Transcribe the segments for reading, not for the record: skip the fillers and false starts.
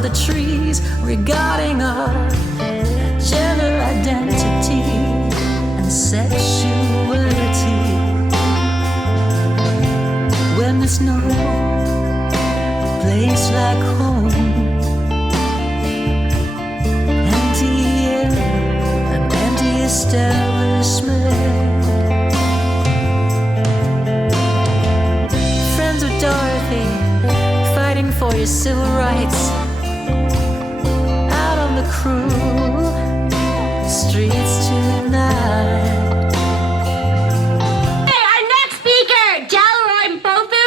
of the trees regarding our gender identity and sexuality. When there's no place like home, empty air, an empty establishment. Friends with Dorothy, fighting for your civil rights. Out on the cruel streets tonight. Hey, our next speaker, Delroy Mpofu,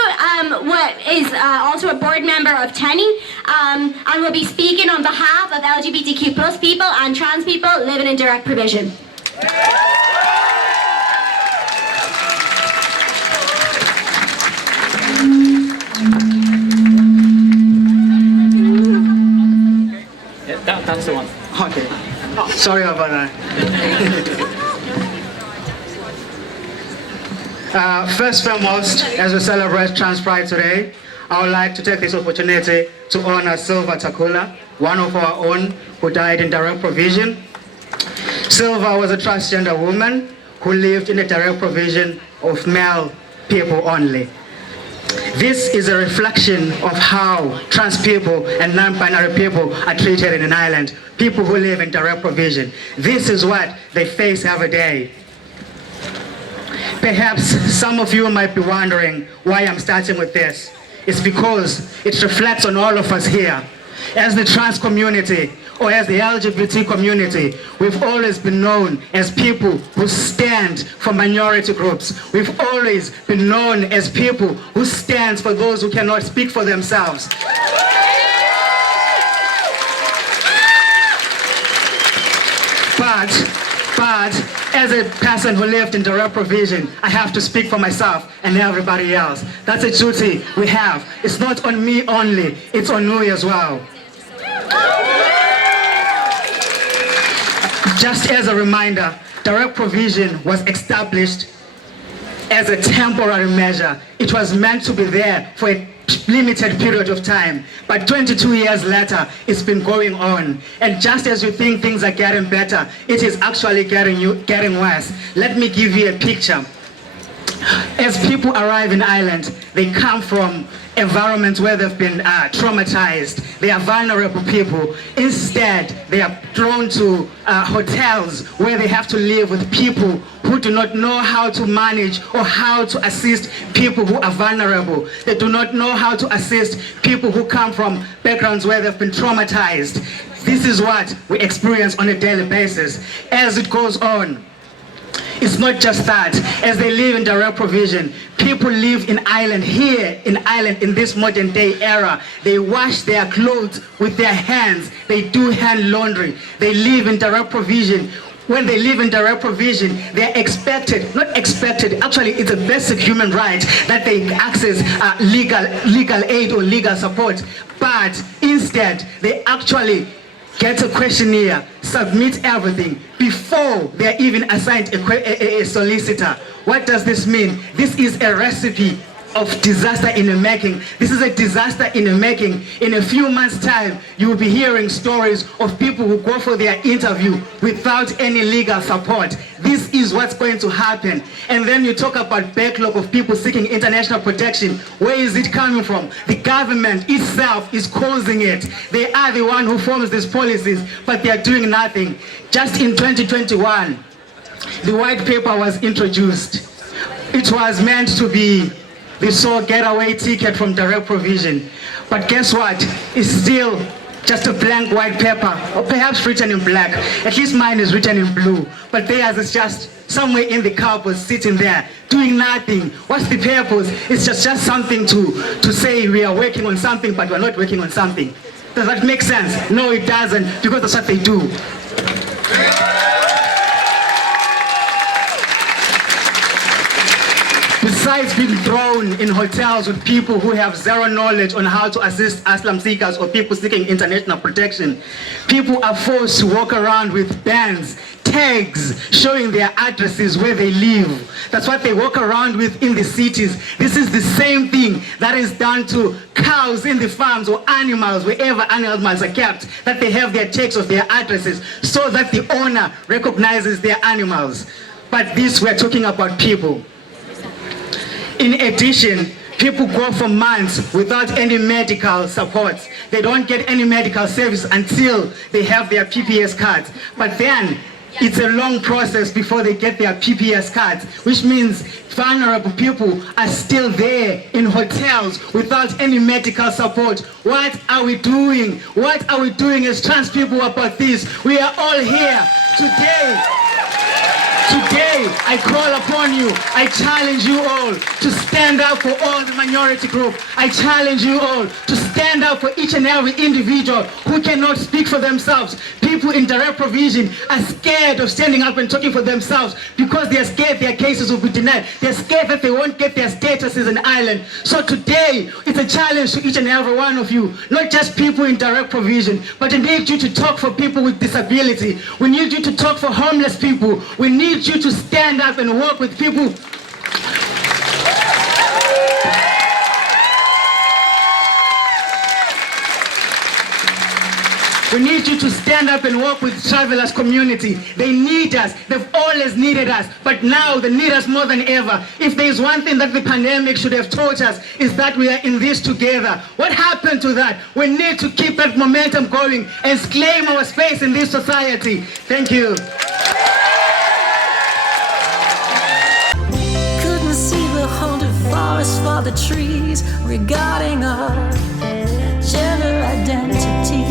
is also a board member of TENI, and will be speaking on behalf of LGBTQ plus people and trans people living in direct provision. That's the one. Okay. Oh, sorry about that. First and foremost, as we celebrate Trans Pride today, I would like to take this opportunity to honor Silva Takula, one of our own who died in direct provision. Silva was a transgender woman who lived in the direct provision of male people only. This is a reflection of how trans people and non-binary people are treated in an island, people who live in direct provision. This is what they face every day. Perhaps some of you might be wondering why I'm starting with this. It's because it reflects on all of us here. As the trans community, or as the LGBT community, we've always been known as people who stand for minority groups. We've always been known as people who stand for those who cannot speak for themselves. But as a person who lived in direct provision, I have to speak for myself and everybody else. That's a duty we have. It's not on me only, it's on you as well. Just as a reminder, direct provision was established as a temporary measure. It was meant to be there for a limited period of time, but 22 years later, it's been going on. And just as you think things are getting better, it is actually getting worse. Let me give you a picture. As people arrive in Ireland, they come from environments where they've been traumatized. They are vulnerable people. Instead, they are drawn to hotels where they have to live with people who do not know how to manage or how to assist people who are vulnerable. They do not know how to assist people who come from backgrounds where they've been traumatized. This is what we experience on a daily basis. As it goes on, it's not just that. As they live in direct provision, people live in Ireland, here in Ireland, in this modern day era. They wash their clothes with their hands. They do hand laundry. They live in direct provision. When they live in direct provision, they're expected, not expected, actually it's a basic human right that they access legal aid or legal support. But instead, they actually get a questionnaire, submit everything before they're even assigned a solicitor. What does this mean? This is a recipe of disaster in the making. This is a disaster in the making. In a few months' time, you will be hearing stories of people who go for their interview without any legal support. This is what's going to happen. And then you talk about backlog of people seeking international protection. Where is it coming from? The government itself is causing it. They are the one who forms these policies, but they are doing nothing. Just in 2021, the white paper was introduced. It was meant to be the sole getaway ticket from direct provision. But guess what? It's still just a blank white paper, or perhaps written in black. At least mine is written in blue. But theirs is just somewhere in the cupboard, sitting there, doing nothing. What's the purpose? It's just something to say we are working on something, but we're not working on something. Does that make sense? No, it doesn't, because that's what they do. Besides being thrown in hotels with people who have zero knowledge on how to assist asylum seekers or people seeking international protection, people are forced to walk around with bands tags showing their addresses where they live. That's what they walk around with in the cities. This is the same thing that is done to cows in the farms or animals, wherever animals are kept, that they have their tags of their addresses so that the owner recognizes their animals. But this, we're talking about people. In addition, people go for months without any medical support. They don't get any medical service until they have their PPS cards. But then it's a long process before they get their PPS cards, which means vulnerable people are still there in hotels without any medical support. What are we doing? What are we doing as trans people about this? We are all here today. Today, I call upon you, I challenge you all to stand up for all the minority group. I challenge you all to stand up for each and every individual who cannot speak for themselves. People in direct provision are scared of standing up and talking for themselves because they are scared their cases will be denied. They're scared that they won't get their status as an island. So today, it's a challenge to each and every one of you, not just people in direct provision, but we need you to talk for people with disability. We need you to talk for homeless people. We need you to stand up and work with people. We need you to stand up and work with travelers community. They need us. They've always needed us. But now they need us more than ever. If there is one thing that the pandemic should have taught us, is that we are in this together. What happened to that? We need to keep that momentum going and claim our space in this society. Thank you. Couldn't see the haunted forest for the trees regarding our gender identity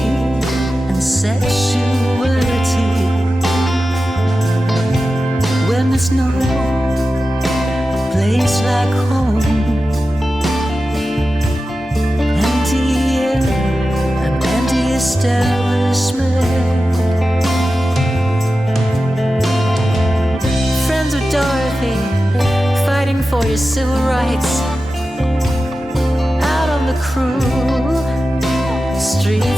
and sexuality. When there's no place like home, empty air, an empty establishment. Friends with Dorothy, fighting for your civil rights out on the cruel street.